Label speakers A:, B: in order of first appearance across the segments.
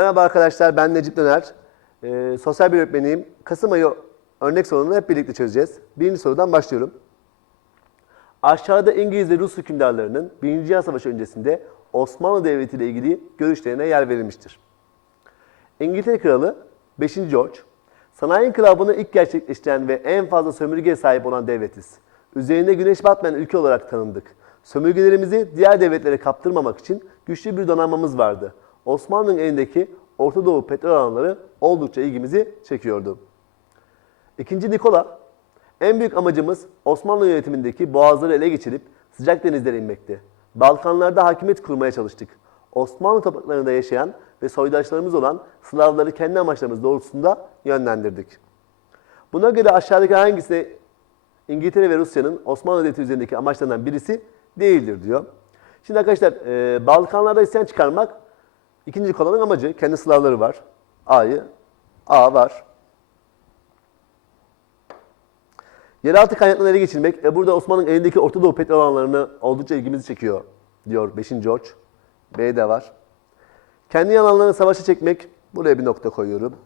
A: Merhaba arkadaşlar, ben Necip Döner. Ee, sosyal bir öğretmeniyim. Kasım ayı örnek sorunu hep birlikte çözeceğiz. Birinci sorudan başlıyorum. Aşağıda İngiliz ve Rus hükümdarlarının Birinci Dünya Savaşı öncesinde Osmanlı Devleti ile ilgili görüşlerine yer verilmiştir. İngiltere Kralı 5. George, sanayi inkılabını ilk gerçekleştiren ve en fazla sömürgeye sahip olan devletiz. Üzerinde güneş batmayan ülke olarak tanındık. Sömürgelerimizi diğer devletlere kaptırmamak için güçlü bir donanmamız vardı. Osmanlı'nın elindeki Orta Doğu petrol alanları oldukça ilgimizi çekiyordu. İkinci Nikola, en büyük amacımız Osmanlı yönetimindeki boğazları ele geçirip sıcak denizlere inmekti. Balkanlarda hakimiyet kurmaya çalıştık. Osmanlı topraklarında yaşayan ve soydaşlarımız olan Slavları kendi amaçlarımız doğrultusunda yönlendirdik. Buna göre aşağıdaki hangisine İngiltere ve Rusya'nın Osmanlı Devleti üzerindeki amaçlarından birisi değildir diyor. Şimdi arkadaşlar e, Balkanlarda isyan çıkarmak ikinci Nikola'nın amacı. Kendi Slavları var. A'yı. A var. Yeraltı kaynaklarını ele geçirmek. E burada Osmanlı'nın elindeki Orta Doğu petrol alanlarını oldukça ilgimizi çekiyor diyor 5. George. B de var. Kendi yalanlarını savaşa çekmek. Buraya bir nokta koyuyorum.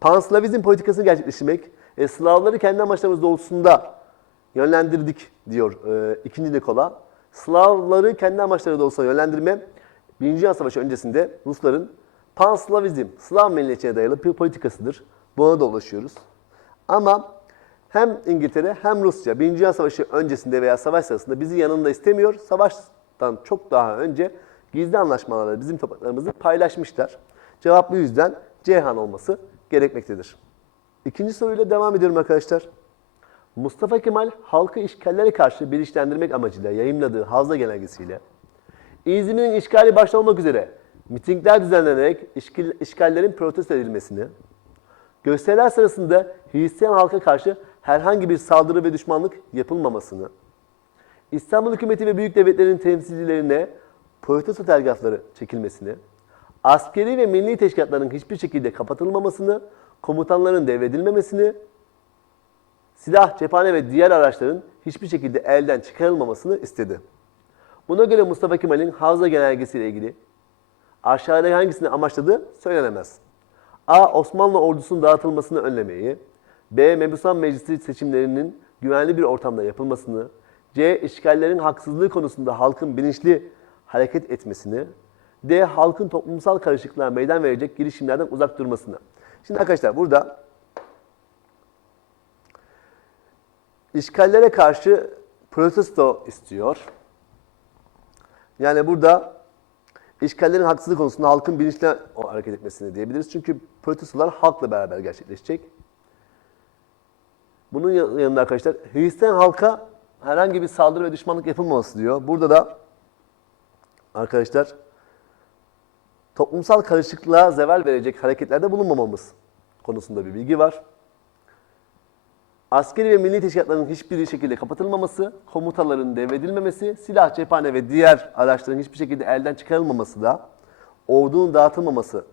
A: Panslavizm politikasını gerçekleştirmek. E, Slavları kendi amaçlarımız doğrultusunda yönlendirdik diyor e, 2. Nikola. Slavları kendi amaçları doğrultusunda yönlendirme. Birinci Dünya Savaşı öncesinde Rusların Panslavizm, Slav milliyetçiliğine dayalı bir politikasıdır. Buna da ulaşıyoruz. Ama hem İngiltere hem Rusya Birinci Dünya Savaşı öncesinde veya savaş sırasında bizi yanında istemiyor. Savaştan çok daha önce gizli anlaşmalarla bizim topraklarımızı paylaşmışlar. Cevap bu yüzden Ceyhan olması gerekmektedir. İkinci soruyla devam ediyorum arkadaşlar. Mustafa Kemal halkı işgallere karşı bilinçlendirmek amacıyla yayımladığı Havza Genelgesiyle İzmir'in işgali başta olmak üzere mitingler düzenlenerek işgal, işgallerin protesto edilmesini, gösteriler sırasında Hristiyan halka karşı herhangi bir saldırı ve düşmanlık yapılmamasını, İstanbul hükümeti ve büyük devletlerin temsilcilerine protesto telgrafları çekilmesini, askeri ve milli teşkilatların hiçbir şekilde kapatılmamasını, komutanların devredilmemesini, silah, cephane ve diğer araçların hiçbir şekilde elden çıkarılmamasını istedi. Buna göre Mustafa Kemal'in Havza Genelgesi ile ilgili aşağıdaki hangisini amaçladığı söylenemez. A. Osmanlı ordusunun dağıtılmasını önlemeyi. B. Mebusan Meclisi seçimlerinin güvenli bir ortamda yapılmasını. C. İşgallerin haksızlığı konusunda halkın bilinçli hareket etmesini. D. Halkın toplumsal karışıklığa meydan verecek girişimlerden uzak durmasını. Şimdi arkadaşlar burada işgallere karşı protesto istiyor. Yani burada işgallerin haksızlık konusunda halkın bilinçli hareket etmesini diyebiliriz. Çünkü protestolar halkla beraber gerçekleşecek. Bunun yanında arkadaşlar Hristiyan halka herhangi bir saldırı ve düşmanlık yapılmaması diyor. Burada da arkadaşlar toplumsal karışıklığa zeval verecek hareketlerde bulunmamamız konusunda bir bilgi var. Askeri ve milli teşkilatların hiçbir şekilde kapatılmaması, komutaların devredilmemesi, silah, cephane ve diğer araçların hiçbir şekilde elden çıkarılmaması da ordunun dağıtılmaması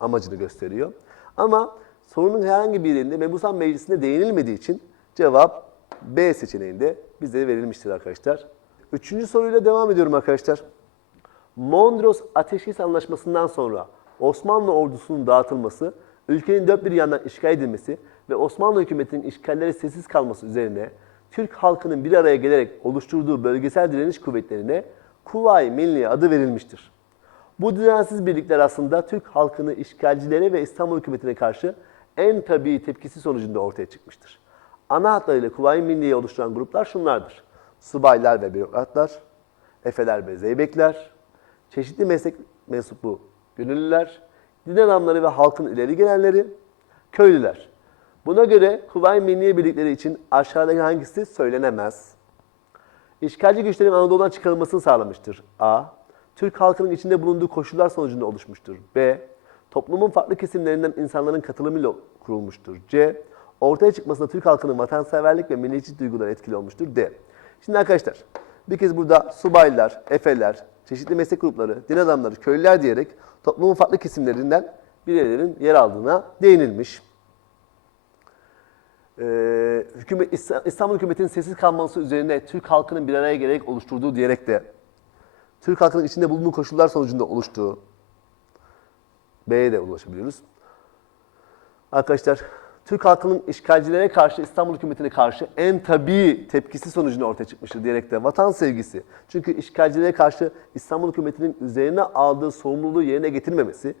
A: amacını gösteriyor. Ama sorunun herhangi bir yerinde Mebusan Meclisi'nde değinilmediği için cevap B seçeneğinde bize verilmiştir arkadaşlar. Üçüncü soruyla devam ediyorum arkadaşlar. Mondros Ateşkes Anlaşması'ndan sonra Osmanlı ordusunun dağıtılması, ülkenin dört bir yandan işgal edilmesi ve Osmanlı hükümetinin işgallere sessiz kalması üzerine Türk halkının bir araya gelerek oluşturduğu bölgesel direniş kuvvetlerine Kuvayi Milliye adı verilmiştir. Bu düzensiz birlikler aslında Türk halkını işgalcilere ve İstanbul hükümetine karşı en tabii tepkisi sonucunda ortaya çıkmıştır. Ana hatlarıyla Kuvayi Milliye'yi oluşturan gruplar şunlardır. Subaylar ve bürokratlar, efeler ve zeybekler, çeşitli meslek mensubu gönüllüler, din adamları ve halkın ileri gelenleri, köylüler. Buna göre Kuvayi Milliye birlikleri için aşağıdaki hangisi söylenemez? İşgalci güçlerin Anadolu'dan çıkarılmasını sağlamıştır. A. Türk halkının içinde bulunduğu koşullar sonucunda oluşmuştur. B. Toplumun farklı kesimlerinden insanların katılımıyla kurulmuştur. C. Ortaya çıkmasında Türk halkının vatanseverlik ve milliyetçi duyguları etkili olmuştur. D. Şimdi arkadaşlar bir kez burada subaylar, efeler, çeşitli meslek grupları, din adamları, köylüler diyerek toplumun farklı kesimlerinden bireylerin yer aldığına değinilmiş. Ee, hükümet, İstanbul hükümetinin sessiz kalması üzerine Türk halkının bir araya gelerek oluşturduğu diyerek de Türk halkının içinde bulunduğu koşullar sonucunda oluştuğu B'ye de ulaşabiliyoruz. Arkadaşlar, Türk halkının işgalcilere karşı, İstanbul hükümetine karşı en tabii tepkisi sonucunda ortaya çıkmıştır diyerek de vatan sevgisi. Çünkü işgalcilere karşı İstanbul hükümetinin üzerine aldığı sorumluluğu yerine getirmemesi,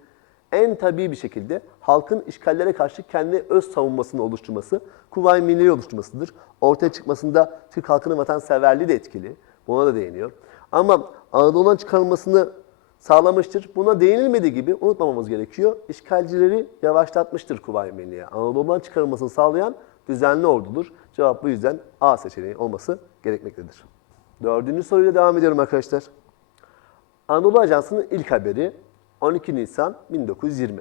A: en tabii bir şekilde halkın işgallere karşı kendi öz savunmasını oluşturması, Kuvayi Milliye oluşturmasıdır. Ortaya çıkmasında Türk halkının vatanseverliği de etkili. Buna da değiniyor. Ama Anadolu'dan çıkarılmasını sağlamıştır. Buna değinilmediği gibi unutmamamız gerekiyor. İşgalcileri yavaşlatmıştır Kuvayi Milliye. Anadolu'dan çıkarılmasını sağlayan düzenli ordudur. Cevap bu yüzden A seçeneği olması gerekmektedir. Dördüncü soruyla devam ediyorum arkadaşlar. Anadolu Ajansı'nın ilk haberi 12 Nisan 1920.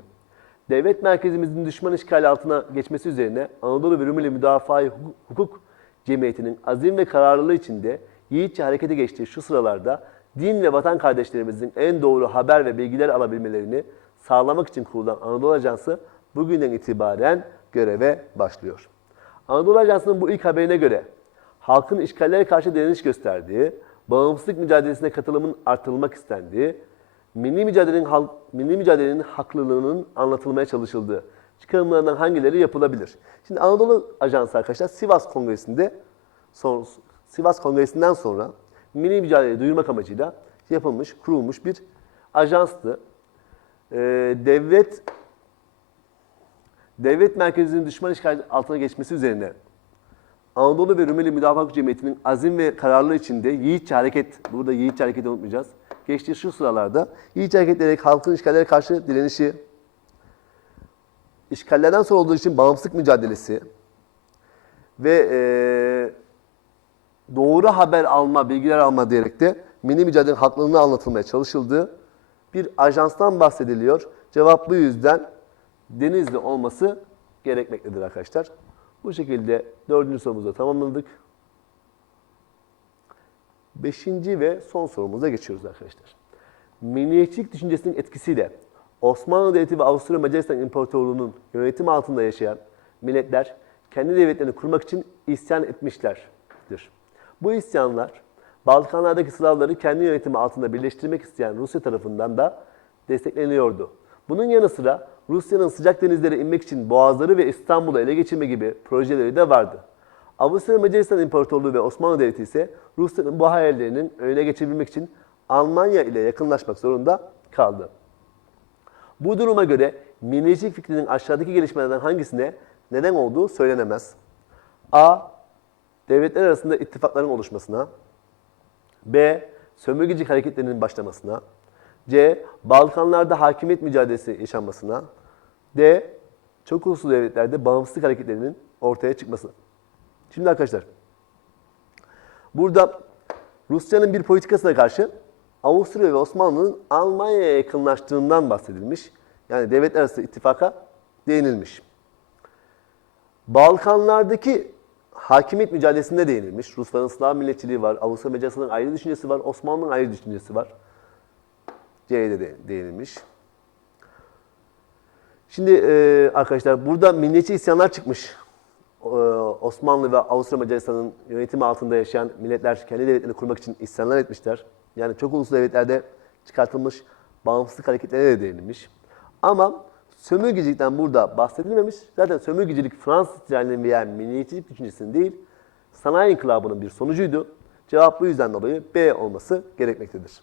A: Devlet merkezimizin düşman işgali altına geçmesi üzerine Anadolu ve Rumeli Müdafaa Hukuk Cemiyeti'nin azim ve kararlılığı içinde yiğitçe harekete geçtiği şu sıralarda din ve vatan kardeşlerimizin en doğru haber ve bilgiler alabilmelerini sağlamak için kurulan Anadolu Ajansı bugünden itibaren göreve başlıyor. Anadolu Ajansı'nın bu ilk haberine göre halkın işgallere karşı direniş gösterdiği, bağımsızlık mücadelesine katılımın artırılmak istendiği, milli mücadelenin, halk, milli mücadelenin haklılığının anlatılmaya çalışıldığı çıkarımlarından hangileri yapılabilir? Şimdi Anadolu Ajansı arkadaşlar Sivas Kongresi'nde son, Sivas Kongresi'nden sonra milli mücadeleyi duyurmak amacıyla yapılmış, kurulmuş bir ajanstı. Ee, devlet devlet merkezinin düşman işgal altına geçmesi üzerine Anadolu ve Rumeli Müdafaa Cemiyeti'nin azim ve kararlılığı içinde yiğitçe hareket, burada yiğitçe hareketi unutmayacağız. Geçtiği şu sıralarda yiğitçe hareket ederek halkın işgallere karşı direnişi, işgallerden sonra olduğu için bağımsızlık mücadelesi ve eee doğru haber alma, bilgiler alma diyerek de milli mücadelenin haklılığını anlatılmaya çalışıldığı bir ajanstan bahsediliyor. Cevap bu yüzden Denizli olması gerekmektedir arkadaşlar. Bu şekilde dördüncü sorumuzu tamamladık. Beşinci ve son sorumuza geçiyoruz arkadaşlar. Milliyetçilik düşüncesinin etkisiyle Osmanlı Devleti ve Avusturya Macaristan İmparatorluğu'nun yönetim altında yaşayan milletler kendi devletlerini kurmak için isyan etmişlerdir. Bu isyanlar Balkanlardaki Slavları kendi yönetimi altında birleştirmek isteyen Rusya tarafından da destekleniyordu. Bunun yanı sıra Rusya'nın sıcak denizlere inmek için boğazları ve İstanbul'u ele geçirme gibi projeleri de vardı. Avusturya Macaristan İmparatorluğu ve Osmanlı Devleti ise Rusya'nın bu hayallerinin önüne geçebilmek için Almanya ile yakınlaşmak zorunda kaldı. Bu duruma göre milliyetçilik fikrinin aşağıdaki gelişmelerden hangisine neden olduğu söylenemez. A. Devletler arasında ittifakların oluşmasına. B. Sömürgecilik hareketlerinin başlamasına. C. Balkanlarda hakimiyet mücadelesi yaşanmasına. D. Çok uluslu devletlerde bağımsızlık hareketlerinin ortaya çıkması. Şimdi arkadaşlar, burada Rusya'nın bir politikasına karşı Avusturya ve Osmanlı'nın Almanya'ya yakınlaştığından bahsedilmiş. Yani devletler arası ittifaka değinilmiş. Balkanlardaki hakimiyet mücadelesinde değinilmiş. Rusların Slav milletçiliği var, Avusturya Macaristan'ın ayrı düşüncesi var, Osmanlı'nın ayrı düşüncesi var. C'ye de değinilmiş. Şimdi e, arkadaşlar burada milliyetçi isyanlar çıkmış. E, Osmanlı ve Avusturya Macaristan'ın yönetimi altında yaşayan milletler kendi devletlerini kurmak için isyanlar etmişler. Yani çok uluslu devletlerde çıkartılmış bağımsızlık hareketlerine de değinilmiş. Ama sömürgecilikten burada bahsedilmemiş. Zaten sömürgecilik Fransız ihtilalinin veya milliyetçilik düşüncesinin değil, sanayi inkılabının bir sonucuydu. Cevap bu yüzden dolayı B olması gerekmektedir.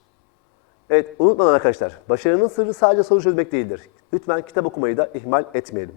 A: Evet, unutmayın arkadaşlar. Başarının sırrı sadece soru çözmek değildir. Lütfen kitap okumayı da ihmal etmeyelim.